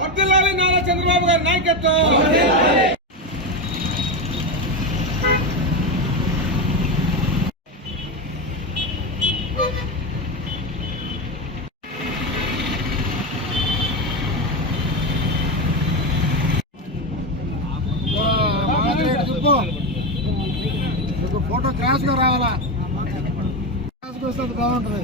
వర్ధిల్లాలి నారా చంద్రబాబు గారి నాయకత్వం. ఫోటో క్రాష్ గా రావాలా, క్రాష్ వస్తే బాగుంటుంది.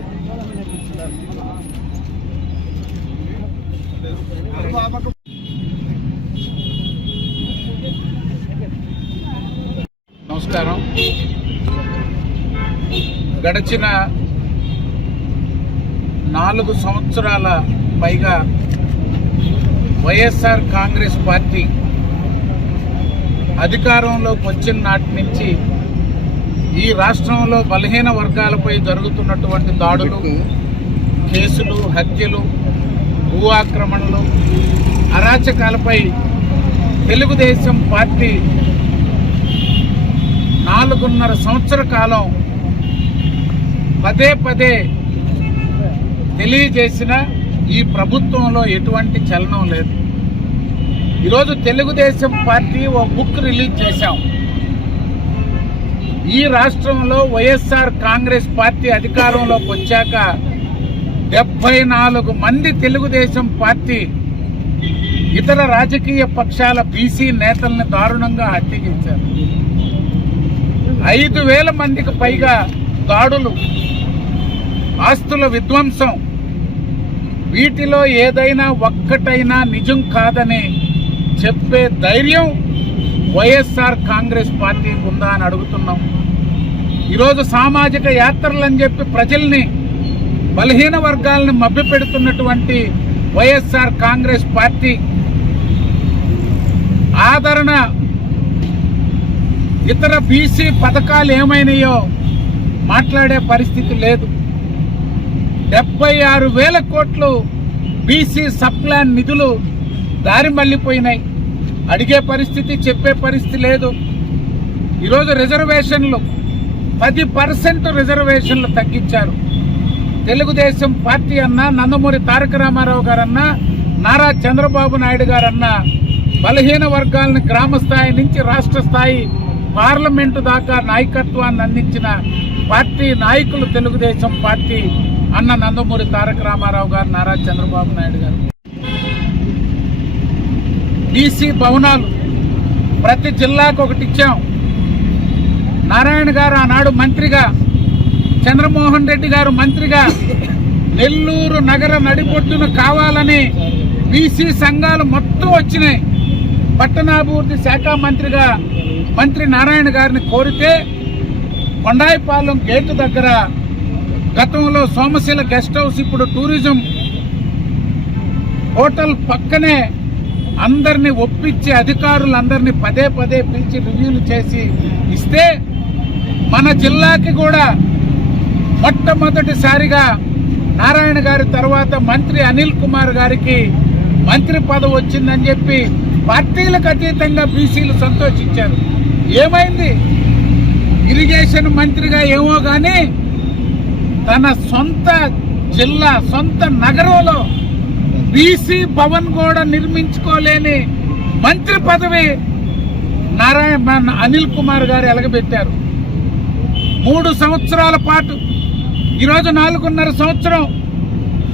నమస్కారం. గడిచిన 4 సంవత్సరాల పైగా వైఎస్ఆర్ కాంగ్రెస్ పార్టీ అధికారంలోకి వచ్చిన నాటి నుంచి ఈ రాష్ట్రంలో బలహీన వర్గాలపై జరుగుతున్నటువంటి దాడులు, కేసులు, హత్యలు, భూ ఆక్రమణలు, అరాచకాలపై తెలుగుదేశం పార్టీ 4.5 సంవత్సర కాలం పదే పదే తెలియజేసిన ఈ ప్రభుత్వంలో ఎటువంటి చలనం లేదు. ఈరోజు తెలుగుదేశం పార్టీ ఓ బుక్ రిలీజ్ చేశాం. ఈ రాష్ట్రంలో వైఎస్ఆర్ కాంగ్రెస్ పార్టీ అధికారంలోకి వచ్చాక 74 మంది తెలుగుదేశం పార్టీ ఇతర రాజకీయ పక్షాల బీసీ నేతల్ని దారుణంగా హత్య చేశారు. 5,000 మందికి పైగా దాడులు, ఆస్తుల విధ్వంసం. వీటిలో ఏదైనా ఒక్కటైనా నిజం కాదని చెప్పే ధైర్యం వైఎస్ఆర్ కాంగ్రెస్ పార్టీ ఉందా అని అడుగుతున్నాం. ఈరోజు సామాజిక యాత్రలని చెప్పి ప్రజల్ని, బలహీన వర్గాలను మభ్యపెడుతున్నటువంటి వైఎస్ఆర్ కాంగ్రెస్ పార్టీ ఆదరణ, ఇతర బీసీ పథకాలు ఏమైనాయో మాట్లాడే పరిస్థితి లేదు. 76,000 కోట్లు బీసీ సప్లాన్ నిధులు దారి మళ్లిపోయినాయి. అడిగే పరిస్థితి, చెప్పే పరిస్థితి లేదు. ఈరోజు రిజర్వేషన్లు 10% రిజర్వేషన్లు తగ్గించారు. తెలుగుదేశం పార్టీ అన్నా, నందమూరి తారక రామారావు గారన్నా, నారా చంద్రబాబు నాయుడు గారన్నా బలహీన వర్గాలను గ్రామ స్థాయి నుంచి రాష్ట్ర స్థాయి పార్లమెంటు దాకా నాయకత్వాన్ని అందించిన పార్టీ నాయకులు తెలుగుదేశం పార్టీ అన్న నందమూరి తారక రామారావు గారు, నారా చంద్రబాబు నాయుడు గారు. బీసీ భవనాలు ప్రతి జిల్లాకు ఒకటి ఇచ్చాం. నారాయణ గారు ఆనాడు మంత్రిగా, చంద్రమోహన్ రెడ్డి గారు మంత్రిగా నెల్లూరు నగర నడిబొడ్డున కావాలని బీసీ సంఘాలు మొత్తం వచ్చినాయి. పట్టణాభివృద్ధి శాఖ మంత్రిగా మంత్రి నారాయణ గారిని కోరితే కొండాయిపాలెం గేటు దగ్గర గతంలో సోమశిల గెస్ట్ హౌస్, ఇప్పుడు టూరిజం హోటల్ పక్కనే అందరినీ ఒప్పించి అధికారులందరినీ పదే పదే పిలిచి రివ్యూలు చేసి ఇస్తే మన జిల్లాకి కూడా మొట్టమొదటిసారిగా నారాయణ గారి తర్వాత మంత్రి అనిల్ కుమార్ గారికి మంత్రి పదవి వచ్చిందని చెప్పి పార్టీలకు అతీతంగా బీసీలు సంతోషించారు. ఏమైంది? ఇరిగేషన్ మంత్రిగా ఏమో గాని తన సొంత జిల్లా, సొంత నగరంలో బీసీ భవన్ కూడా నిర్మించుకోలేని మంత్రి పదవి అనిల్ కుమార్ గారు ఎలగబెట్టారు. 3 సంవత్సరాల పాటు, ఈరోజు 4.5 సంవత్సరం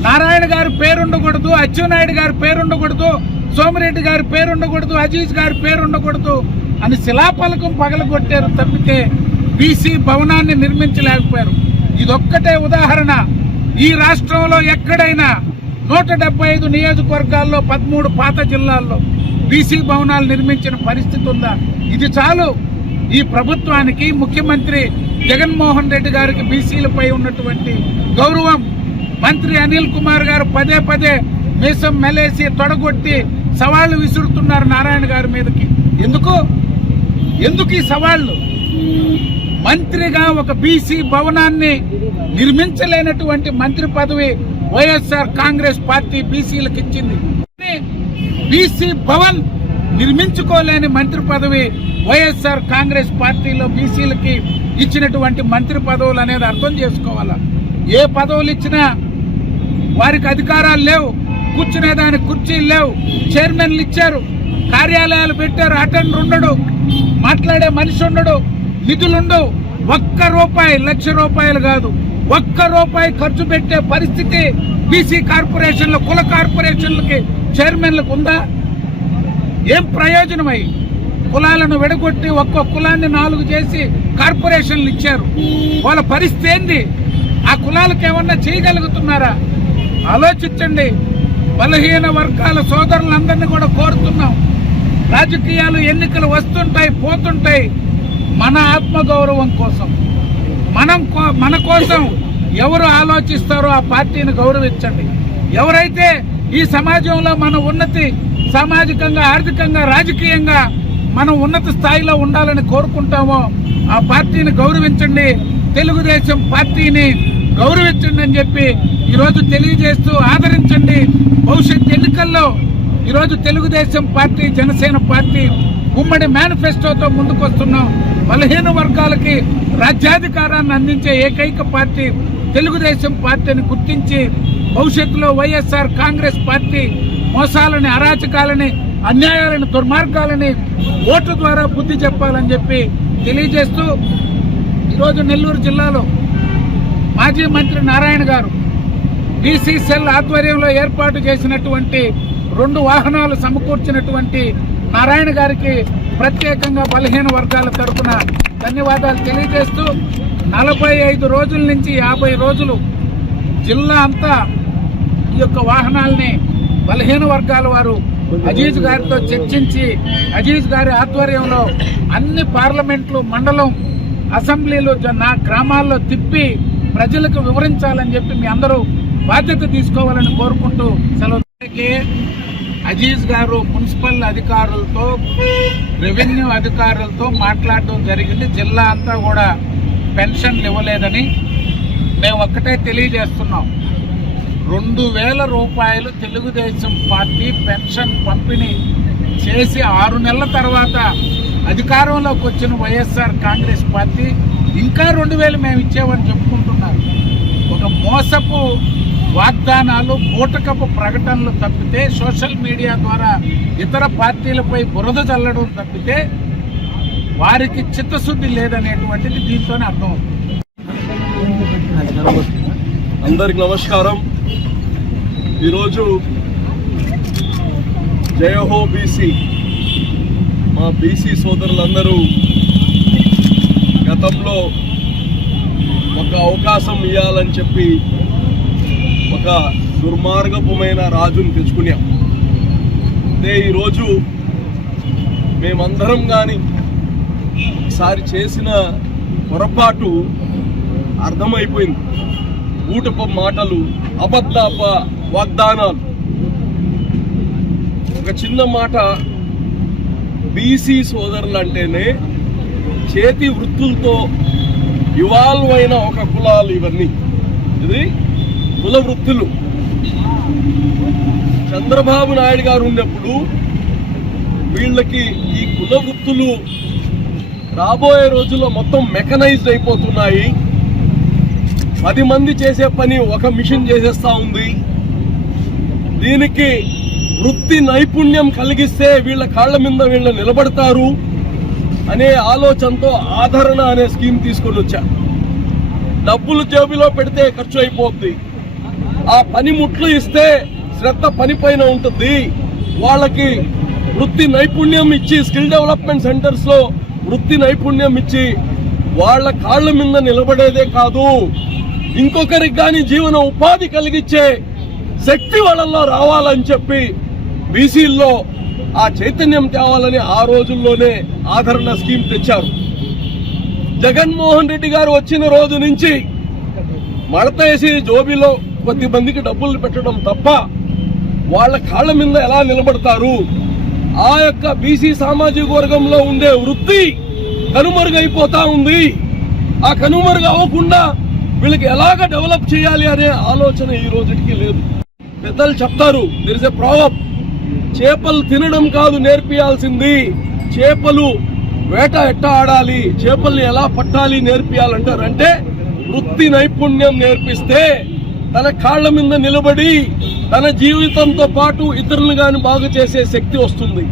నారాయణ గారి పేరుండకూడదు, అచ్చెన్నాయుడు గారి పేరుండకూడదు, సోమిరెడ్డి గారి పేరుండకూడదు, అజీజ్ గారి పేరుండకూడదు అని శిలాఫలకం పగలగొట్టారు తప్పితే బీసీ భవనాన్ని నిర్మించలేకపోయారు. ఇదొక్కటే ఉదాహరణ. ఈ రాష్ట్రంలో ఎక్కడైనా 175 నియోజకవర్గాల్లో 13 పాత జిల్లాల్లో బీసీ భవనాలు నిర్మించిన పరిస్థితి ఉందా? ఇది చాలు ఈ ప్రభుత్వానికి, ముఖ్యమంత్రి జగన్మోహన్ రెడ్డి గారికి బీసీలపై ఉన్నటువంటి గౌరవం. మంత్రి అనిల్ కుమార్ గారు పదే పదే మీసం మెలేసి తొడగొట్టి సవాళ్లు విసురుతున్నారు నారాయణ గారి మీదకి. ఎందుకు ఈ సవాళ్లు? మంత్రిగా ఒక బీసీ భవనాన్ని నిర్మించలేనటువంటి మంత్రి పదవి వైఎస్ఆర్ కాంగ్రెస్ పార్టీ బీసీలకు ఇచ్చింది. బీసీ భవన్ నిర్మించుకోలేని మంత్రి పదవి వైఎస్ఆర్ కాంగ్రెస్ పార్టీలో బీసీలకి ఇచ్చినటువంటి మంత్రి పదవులు అనేది అర్థం చేసుకోవాలా. ఏ పదవులు ఇచ్చినా వారికి అధికారాలు లేవు, కూర్చునేదానికి కుర్చీలు లేవు, చైర్మన్లు ఇచ్చారు, కార్యాలయాలు పెట్టారు, అటెండర్ ఉండడు, మాట్లాడే మనిషి ఉండడు, నిధులుండవు. ₹1 1,00,000 కాదు, ₹1 ఖర్చు పెట్టే పరిస్థితి బీసీ కార్పొరేషన్లు, కుల కార్పొరేషన్లకి చైర్మన్లకు ఉందా? ఏం ప్రయోజనమై కులాలను విడగొట్టి ఒక్కో కులాన్ని 4 చేసి కార్పొరేషన్లు ఇచ్చారు. వాళ్ళ పరిస్థితి ఏంది? ఆ కులాలకు ఏమన్నా చేయగలుగుతున్నారా? ఆలోచించండి. బలహీన వర్గాల సోదరులందరినీ కూడా కోరుతున్నాం. రాజకీయాలు, ఎన్నికలు వస్తుంటాయి, పోతుంటాయి. మన ఆత్మగౌరవం కోసం, మన కోసం ఎవరు ఆలోచిస్తారో ఆ పార్టీని గౌరవించండి. ఎవరైతే ఈ సమాజంలో మన ఉన్నతి, సామాజికంగా, ఆర్థికంగా, రాజకీయంగా మనం ఉన్నత స్థాయిలో ఉండాలని కోరుకుంటామో ఆ పార్టీని గౌరవించండి. తెలుగుదేశం పార్టీని గౌరవించండి అని చెప్పి ఈరోజు తెలియజేస్తూ ఆదరించండి. భవిష్యత్ ఎన్నికల్లో ఈరోజు తెలుగుదేశం పార్టీ, జనసేన పార్టీ ఉమ్మడి మేనిఫెస్టోతో ముందుకొస్తున్నాం. బలహీన వర్గాలకి రాజ్యాధికారాన్ని అందించే ఏకైక పార్టీ తెలుగుదేశం పార్టీని గుర్తించి భవిష్యత్తులో వైఎస్ఆర్ కాంగ్రెస్ పార్టీ మోసాలని, అరాచకాలని, అన్యాయాలను, దుర్మార్గాలని ఓట్ల ద్వారా బుద్ధి చెప్పాలని చెప్పి తెలియజేస్తూ ఈరోజు నెల్లూరు జిల్లాలో మాజీ మంత్రి నారాయణ గారు బీసీ సెల్ ఆధ్వర్యంలో ఏర్పాటు చేసినటువంటి 2 వాహనాలు సమకూర్చినటువంటి నారాయణ గారికి ప్రత్యేకంగా బలహీన వర్గాల తరఫున ధన్యవాదాలు తెలియజేస్తూ 45 రోజుల నుంచి 50 రోజులు జిల్లా అంతా ఈ యొక్క వాహనాల్ని బలహీన వర్గాల వారు అజీజ్ గారితో చర్చించి అజీజ్ గారి ఆధ్వర్యంలో అన్ని పార్లమెంట్లు, మండలం, అసెంబ్లీలు, గ్రామాల్లో తిప్పి ప్రజలకు వివరించాలని చెప్పి మీ అందరూ బాధ్యత తీసుకోవాలని కోరుకుంటూ సెలవు. అజీజ్ గారు మున్సిపల్ అధికారులతో, రెవెన్యూ అధికారులతో మాట్లాడడం జరిగింది. జిల్లా అంతా కూడా పెన్షన్లు ఇవ్వలేదని మేము ఒక్కటే తెలియజేస్తున్నాం. ₹2,000 తెలుగుదేశం పార్టీ పెన్షన్ పంపిణీ చేసి 6 నెలల తర్వాత అధికారంలోకి వచ్చిన వైఎస్ఆర్ కాంగ్రెస్ పార్టీ ఇంకా 2,000 మేము ఇచ్చామని చెప్పుకుంటున్నారు. ఒక మోసపు వాగ్దానాలు, బూటకపు ప్రకటనలు తప్పితే, సోషల్ మీడియా ద్వారా ఇతర పార్టీలపై బురద చల్లడం తప్పితే వారికి చిత్తశుద్ధి లేదనేటువంటిది దీంతోనే అర్థమవుతుంది. అందరికి నమస్కారం. ఈరోజు జయహో బీసీ, మా బీసీ సోదరులందరూ గతంలో ఒక అవకాశం ఇవ్వాలని చెప్పి ఒక దుర్మార్గమైన రాజును తెచ్చుకున్నాం. అదే ఈరోజు మేమందరం కానీ ఈసారి చేసిన పొరపాటు అర్థమైపోయింది. ఊటపు మాటలు, అబద్ధ వాగ్దానాలు. ఒక చిన్న మాట, బీసీ సోదరులు అంటేనే చేతి వృత్తులతో ఇవాల్వ్ అయిన ఒక కులాలు ఇవన్నీ. ఇది కుల వృత్తులు. చంద్రబాబు నాయుడు గారు ఉన్నప్పుడు వీళ్ళకి ఈ కుల వృత్తులు రాబోయే రోజుల్లో మొత్తం మెకనైజ్డ్ అయిపోతున్నాయి. 10 మంది చేసే పని ఒక మిషన్ చేసేస్తా ఉంది. దీనికి వృత్తి నైపుణ్యం కలిగిస్తే వీళ్ళ కాళ్ల మీద వీళ్ళు నిలబడతారు అనే ఆలోచనతో ఆదరణ అనే స్కీమ్ తీసుకొని వచ్చా. డబ్బులు జేబులో పెడితే ఖర్చు అయిపోద్ది. ఆ పనిముట్లు ఇస్తే శ్రద్ధ పని పైన ఉంటుంది. వాళ్ళకి వృత్తి నైపుణ్యం ఇచ్చి, స్కిల్ డెవలప్మెంట్ సెంటర్స్ లో వృత్తి నైపుణ్యం ఇచ్చి వాళ్ళ కాళ్ల మీద నిలబడేదే కాదు, ఇంకొకరికి కానీ జీవన ఉపాధి కలిగించే శక్తి వాళ్ళల్లో రావాలని చెప్పి బీసీల్లో ఆ చైతన్యం తేవాలని ఆ రోజుల్లోనే ఆదరణ స్కీమ్ తెచ్చారు. జగన్మోహన్ రెడ్డి గారు వచ్చిన రోజు నుంచి మడత వేసి జోబీలో కొద్ది మందికి డబ్బులు పెట్టడం తప్ప వాళ్ళ కాళ్ల మీద ఎలా నిలబడతారు? ఆ యొక్క బీసీ సామాజిక వర్గంలో ఉండే వృత్తి కనుమరుగైపోతా ఉంది. ఆ కనుమరుగు అవ్వకుండా వీళ్ళకి ఎలాగ డెవలప్ చేయాలి అనే ఆలోచన ఈ రోజుకి లేదు. పెద్దలు చెప్తారు, దేర్ ఇస్ ఎ ప్రావర్బ్, చేపలు తినడం కాదు నేర్పియాల్సింది, చేపలు వేట ఎట్టా ఆడాలి, చేపల్ని ఎలా పట్టాలి నేర్పియాలంటారంటే వృత్తి నైపుణ్యం నేర్పిస్తే తన కాళ్ల మీద నిలబడి తన జీవితంతో పాటు ఇతరులను గాని బాగు చేసే శక్తి వస్తుంది.